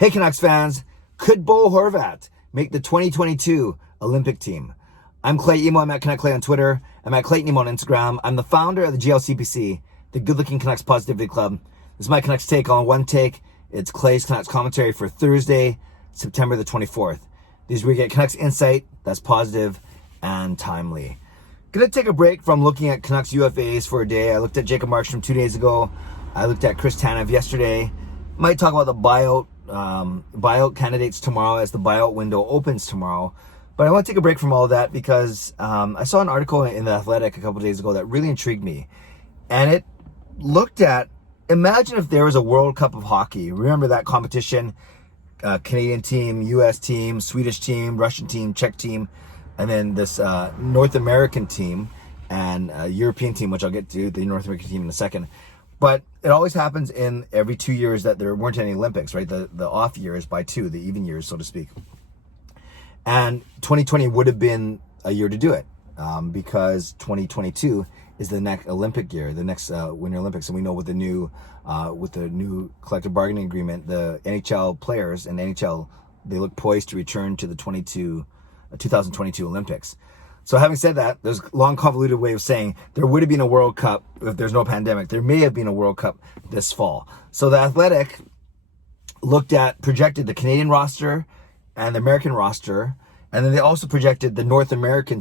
Hey Canucks fans, could Bo Horvat make the 2022 Olympic team? I'm Clay Emo, I'm at Canuck Clay on Twitter, I'm at Clayton Emo on Instagram. I'm the founder of the GLCPC, the Good Looking Canucks Positivity Club. This is my Canucks take on one take. It's Clay's Canucks commentary for Thursday, September the 24th. These are where we get Canucks insight that's positive and timely. Gonna take a break from looking at Canucks UFAs for a day. I looked at Jacob Markstrom 2 days ago. I looked at Chris Tanev yesterday. Might talk about the buyout candidates tomorrow as the buyout window opens tomorrow. But I want to take a break from all of that because I saw an article in The Athletic a couple days ago that really intrigued me. And it looked at, imagine if there was a World Cup of hockey. Remember that competition? Canadian team, US team, Swedish team, Russian team, Czech team, and then this North American team and European team, which I'll get to, the North American team in a second. But it always happens in every 2 years that there weren't any Olympics, right? The off years by two, the even years, so to speak. And 2020 would have been a year to do it because 2022 is the next Olympic year, the next Winter Olympics. And we know with the new collective bargaining agreement, the NHL players and NHL, they look poised to return to the 2022 Olympics. So having said that, there's a long convoluted way of saying there would have been a World Cup if there's no pandemic. There may have been a World Cup this fall. So the Athletic projected the Canadian roster and the American roster, and then they also projected the North American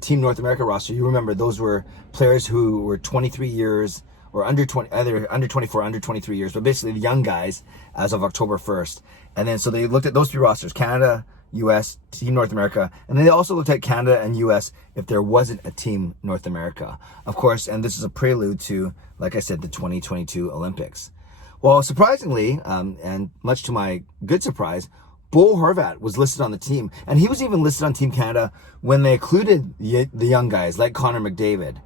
roster. You remember those were players who were 23 years or under 20, either under 24, under 23 years, but basically the young guys as of October 1st. And then so they looked at those three rosters: Canada, US, Team North America, and then they also looked at Canada and US if there wasn't a Team North America. Of course, and this is a prelude to, like I said, the 2022 Olympics. Well, surprisingly, and much to my good surprise, Bo Horvat was listed on the team, and he was even listed on Team Canada when they included the young guys like Connor McDavid.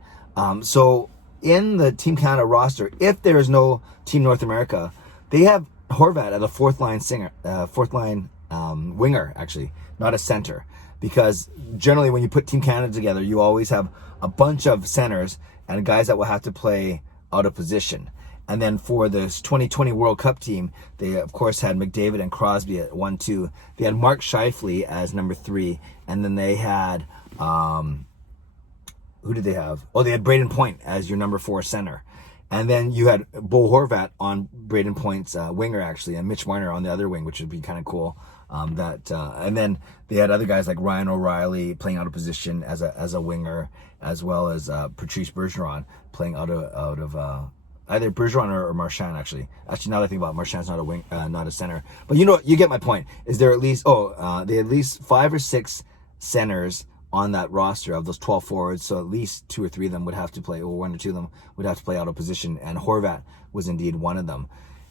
So in the Team Canada roster, if there is no Team North America, they have Horvat as a fourth line winger, actually, not a center, because generally when you put Team Canada together, you always have a bunch of centers and guys that will have to play out of position. And then for this 2020 World Cup team, they of course had McDavid and Crosby at 1-2. They had Mark Scheifele as number 3, and then they had who did they have? Oh, they had Braden Point as your number 4 center. And then you had Bo Horvat on Braden Point's winger, actually, and Mitch Marner on the other wing, which would be kind of cool. And then they had other guys like Ryan O'Reilly playing out of position as a winger, as well as Patrice Bergeron playing out of either Bergeron or Marchand, actually. Actually, now that I think about it, Marchand's not a wing, not a center. But you know, you get my point. Is there at least they had at least 5 or 6 centers on that roster of those 12 forwards, so at least 2 or 3 of them would have to play, or 1 or 2 of them would have to play out of position, and Horvat was indeed one of them.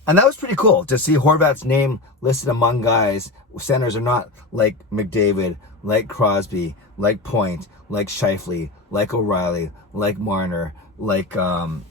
And that was pretty cool to see Horvat's name listed among guys. Centers are not like McDavid, like Crosby, like Point, like Scheifele, like O'Reilly, like Marner, like guys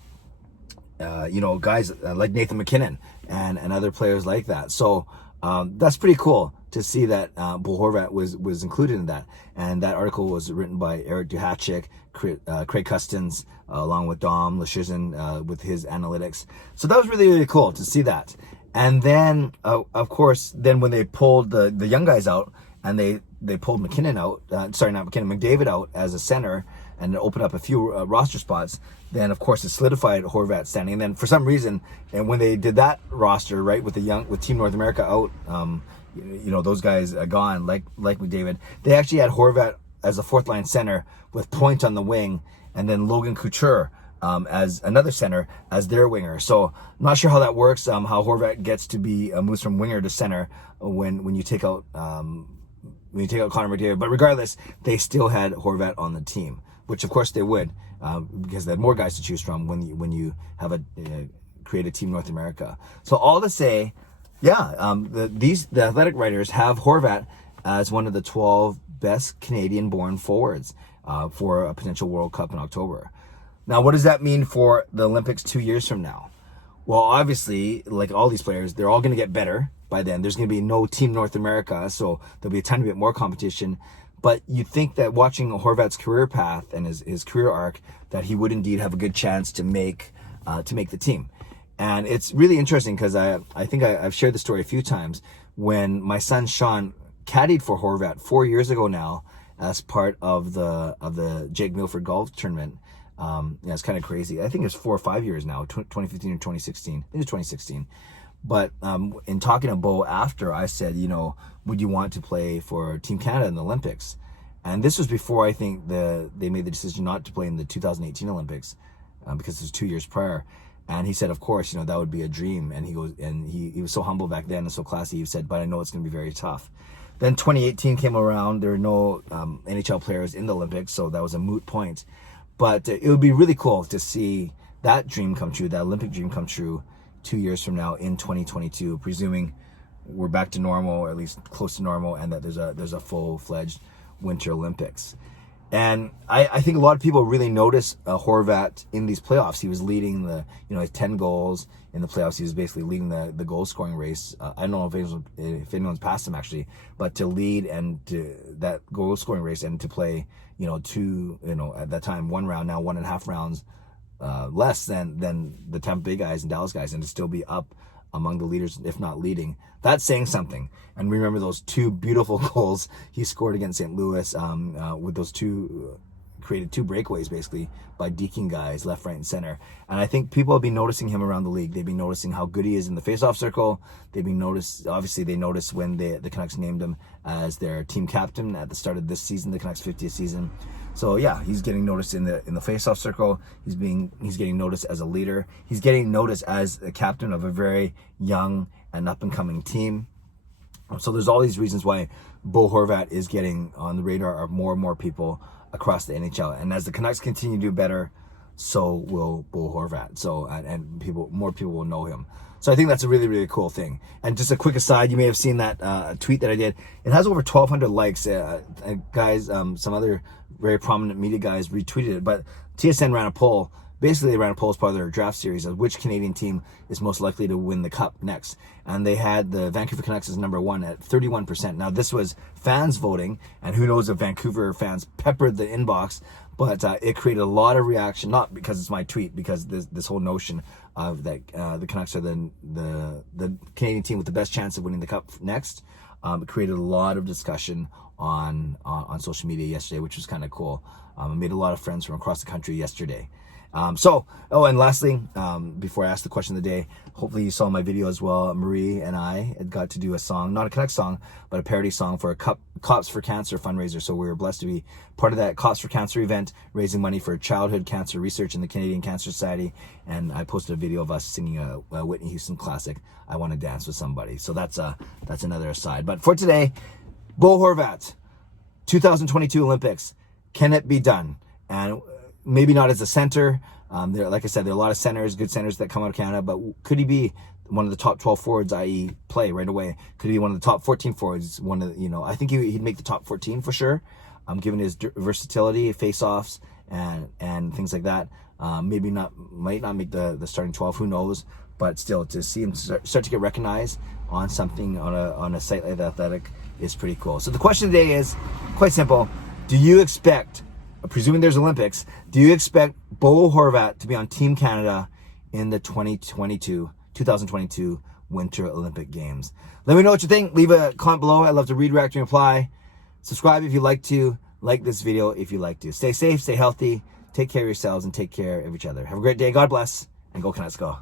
like Nathan McKinnon and other players like that. So that's pretty cool to see that Bo Horvat was included in that. And that article was written by Eric Duhatschek, Craig Custins, along with Dom Leshizin with his analytics. So that was really, really cool to see that. And then, of course, then when they pulled the young guys out and they pulled McKinnon out, McDavid out as a center and opened up a few roster spots, then of course it solidified Horvat's standing. And then for some reason, and when they did that roster, right, with Team North America out, those guys gone, like McDavid, they actually had Horvat as a fourth line center with Point on the wing, and then Logan Couture as another center as their winger. So I'm not sure how that works, how Horvat gets to be moves from winger to center when you take out Connor McDavid. But regardless, they still had Horvat on the team, which of course they would, because they had more guys to choose from when you have create a Team North America. So all to say, the Athletic writers have Horvat as one of the 12 best Canadian-born forwards for a potential World Cup in October. Now, what does that mean for the Olympics 2 years from now? Well, obviously, like all these players, they're all going to get better by then. There's going to be no Team North America, so there'll be a tiny bit more competition. But you think that watching Horvat's career path and his career arc, that he would indeed have a good chance to make the team. And it's really interesting because I think I've shared the story a few times. when my son Sean caddied for Horvat 4 years ago now as part of the Jake Milford golf tournament. Yeah, it's kind of crazy. I think it's 4 or 5 years now, 2015 or 2016. I think it's 2016. But in talking to Bo after, I said, you know, would you want to play for Team Canada in the Olympics? And this was before I think they made the decision not to play in the 2018 Olympics because it was 2 years prior. And he said, of course, you know, that would be a dream. And he goes, and he was so humble back then and so classy. He said, but I know it's going to be very tough. Then 2018 came around. There were no NHL players in the Olympics, so that was a moot point. But it would be really cool to see that dream come true, that Olympic dream come true 2 years from now in 2022, presuming we're back to normal, or at least close to normal, and that there's a full-fledged Winter Olympics. And I think a lot of people really notice Horvat in these playoffs. He was leading his 10 goals in the playoffs. He was basically leading the goal scoring race. I don't know if anyone's passed him actually, but to lead and to that goal scoring race and to play, at that time 1 round, now 1.5 rounds less than the Tampa Bay guys and Dallas guys, and to still be up among the leaders, if not leading, that's saying something. And remember those 2 beautiful goals he scored against St. Louis with those created 2 breakaways basically by deking guys left, right, and center. And I think people have been noticing him around the league. They've been noticing how good he is in the faceoff circle. They noticed when the Canucks named him as their team captain at the start of this season, the Canucks 50th season. So yeah, he's getting noticed in the faceoff circle. He's getting noticed as a leader. He's getting noticed as the captain of a very young and up and coming team. So there's all these reasons why Bo Horvat is getting on the radar of more and more people across the NHL. And as the Canucks continue to do better, so will Bo Horvat. So and more people will know him. So I think that's a really, really cool thing. And just a quick aside, you may have seen that tweet that I did. It has over 1,200 likes. Guys, some other very prominent media guys retweeted it. But TSN ran a poll. Basically, they ran a poll as part of their draft series of which Canadian team is most likely to win the Cup next. And they had the Vancouver Canucks as number 1 at 31%. Now, this was fans voting, and who knows if Vancouver fans peppered the inbox, but it created a lot of reaction, not because it's my tweet, because this whole notion of that the Canucks are the Canadian team with the best chance of winning the Cup next. It created a lot of discussion on social media yesterday, which was kind of cool. I made a lot of friends from across the country yesterday. And lastly, before I ask the question of the day, hopefully you saw my video as well. Marie and I had got to do a song, not a Canucks song, but a parody song for a Cops for Cancer fundraiser. So we were blessed to be part of that Cops for Cancer event, raising money for childhood cancer research in the Canadian Cancer Society. And I posted a video of us singing a Whitney Houston classic, I Want to Dance with Somebody. So that's another aside. But for today, Bo Horvat, 2022 Olympics, can it be done? And maybe not as a center. Like I said, there are a lot of centers, good centers that come out of Canada, but could he be one of the top 12 forwards, i.e. play right away? Could he be one of the top 14 forwards? I think he'd make the top 14 for sure, given his versatility, face-offs, and things like that. Might not make the starting 12, who knows? But still, to see him start to get recognized on something, on a site like The Athletic is pretty cool. So the question today is quite simple. Do you expect, presuming there's Olympics, do you expect Bo Horvat to be on Team Canada in the 2022 Winter Olympic Games? Let me know what you think. Leave a comment below. I'd love to read, react, and reply. Subscribe if you like to. Like this video if you like to. Stay safe, stay healthy, take care of yourselves, and take care of each other. Have a great day. God bless, and go Canucks go.